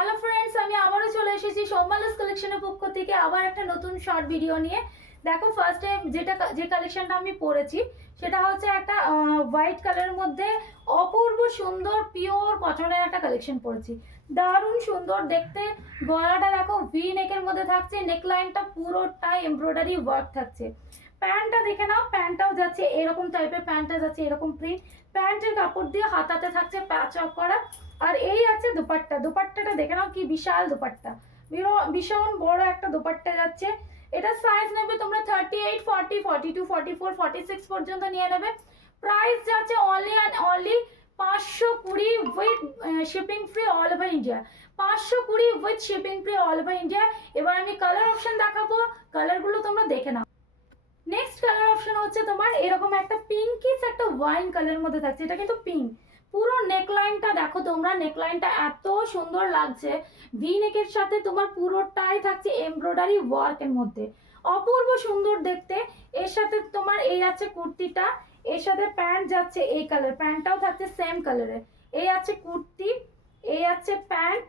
Hello friends, আমি আবারও চলে এসেছি সোমালস কালেকশনের পক্ষ থেকে আবার একটা নতুন শর্ট ভিডিও নিয়ে। দেখো, ফার্স্ট টাইম যে কালেকশনটা আমি পরেছি সেটা হচ্ছে একটা হোয়াইট কালারের মধ্যে অপূর্ব সুন্দর পিওর কটনের একটা কালেকশন পরেছি। দারুণ সুন্দর দেখতে। গলাটা দেখো ভি নেকের মধ্যে থাকছে, নেকলাইনটা পুরোটাই এমব্রয়ডারি ওয়ার্ক থাকছে। প্যান্টটা দেখে নাও, প্যান্টটাও যাচ্ছে এরকম টাইপের, প্যান্টটা যাচ্ছে এরকম প্রিন্ট। প্যান্টের কাপড় দিয়ে হাতাতে থাকছে প্যাচ অফ করা। আর এই আছে দুপাট্টা, দুপাট্টাটা দেখে নাও কি বিশাল দুপাট্টা, ভীষণ বড় একটা দুপাট্টা যাচ্ছে। এটা সাইজ নেবে তোমরা 38, 40, 42, 44, 46 পর্যন্ত নিয়ে নেবে। প্রাইস যাচ্ছে only and only 520 with shipping free all over India. 520 with shipping free all over India. এবার আমি কালার অপশন দেখাবো, কালারগুলো তোমরা দেখে নাও। নেক্সট কালার অপশন হচ্ছে তোমার এরকম একটা পিঙ্কিস একটা ওয়াইন কালারের মধ্যে থাকছে। এটা কিন্তু পিঙ্ক। পুরো নেকলাইনটা দেখো তোমরা, নেকলাইনটা এত সুন্দর লাগছে। ভি নেকের সাথে তোমার পুরোটাই থাকছে এমব্রয়ডারি ওয়ার্কের মধ্যে, অপূর্ব সুন্দর দেখতে। এর সাথে তোমার এই আছে কুর্তিটা, এর সাথে প্যান্ট যাচ্ছে এই কালার, প্যান্টটাও থাকছে সেম কালারের। এই আছে কুর্তি, এই আছে প্যান্ট,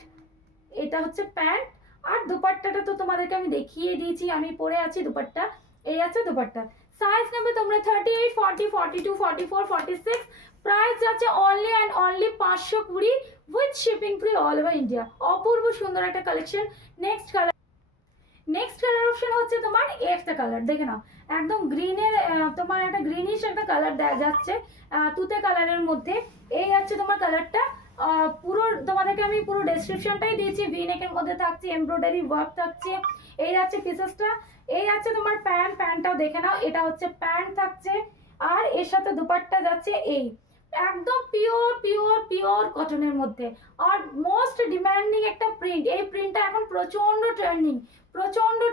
এটা হচ্ছে প্যান্ট। আর দুপাট্টাটা তো তোমাদেরকে আমি দেখিয়ে দিয়েছি, আমি পরে আছি দুপাট্টা। এই আছে দুপাট্টা। সাইজ নেবে তোমরা 38, 40, 42, 44, 46। প্রাইস আছে only and only 520 with shipping free all over India. অপূর্ব সুন্দর একটা কালেকশন। নেক্সট কালার অপশন হচ্ছে তোমার একটা কালার দেখে নাও, একদম গ্রিনের, তোমার একটা গ্রিনিশ একটা কালার দেখা যাচ্ছে তুতে কালারের মধ্যে। এই আছে তোমার কালারটা। পুরো তোমাদেরকে আমি পুরো ডেসক্রিপশনটাই দিয়েছি। ভি নেকের মধ্যে থাকছে এমব্রয়ডারি ওয়ার্ক থাকছে। এই আছে পিসেসটা। এই আছে তোমার প্যান্ট, প্যান্টটাও দেখে নাও, এটা হচ্ছে প্যান্ট থাকছে। আর এর সাথে দুপাট্টা যাচ্ছে এই একদম পিওর পিওর পিওর কটনের মধ্যে। আর মোস্ট ডিমান্ডিং একটা প্রিন্ট, এই প্রিন্টটা এখন প্রচন্ড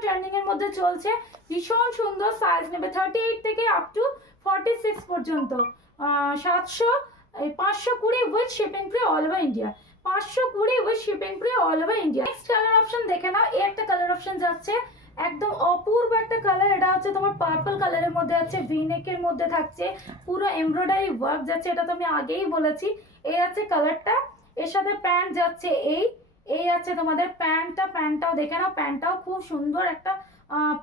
ট্রেন্ডিং এর মধ্যে চলছে। ভীষণ সুন্দর। সাইজ নেবে 38 থেকে আপ টু 46 পর্যন্ত। 520 with shipping free all over India. 520 with shipping free all over India. Next colour option দেখে নাও, এই একটা কালার অপশন যাচ্ছে একদম অপূর্ব একটা কালার। এটা হচ্ছে তোমার পার্পল কালারের মধ্যে আছে, ভি নেকের মধ্যে থাকছে, পুরো এমব্রয়ডারি ওয়ার্ক যাচ্ছে, এটা তো আমি আগেই বলেছি। এই আছে কালারটা। এর সাথে প্যান্ট যাচ্ছে এই আছে তোমাদের প্যান্টটা, প্যান্টটাও দেখে নাও, প্যান্টটাও খুব সুন্দর একটা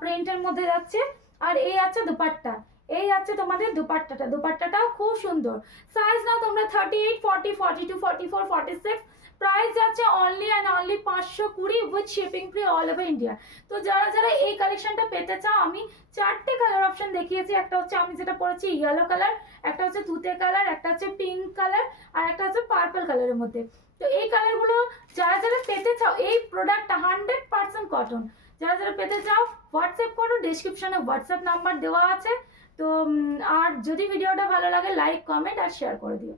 প্রিন্টের মধ্যে যাচ্ছে। আর এই আছে দুপাট্টা, এই আছে তোমাদের দুপাট্টাটা, দুপাট্টাটাও খুব সুন্দর। সাইজ নাও তোমরা 38, 40, 42, 44, 46। প্রাইস যাচ্ছে only and only 520 with shipping free all over India. তো যারা যারা এই কালেকশনটা পেতে চাও, আমি চারটে কালার অপশন দেখিয়েছি। একটা হচ্ছে আমি যেটা পরেছি ইয়েলো কালার, একটা হচ্ছে তুতে কালার, একটা হচ্ছে পিঙ্ক কালার, আর একটা হচ্ছে পার্পল কালারের মধ্যে। তো এই কালারগুলো যারা যারা পেতে চাও, এই প্রোডাক্টটা 100% কটন, যারা যারা পেতে চাও হোয়াটসঅ্যাপ করো, ডিসক্রিপশনে হোয়াটসঅ্যাপ নাম্বার দেওয়া আছে। তো আর যদি ভিডিওটা ভালো লাগে লাইক, কমেন্ট আর শেয়ার করে দিও।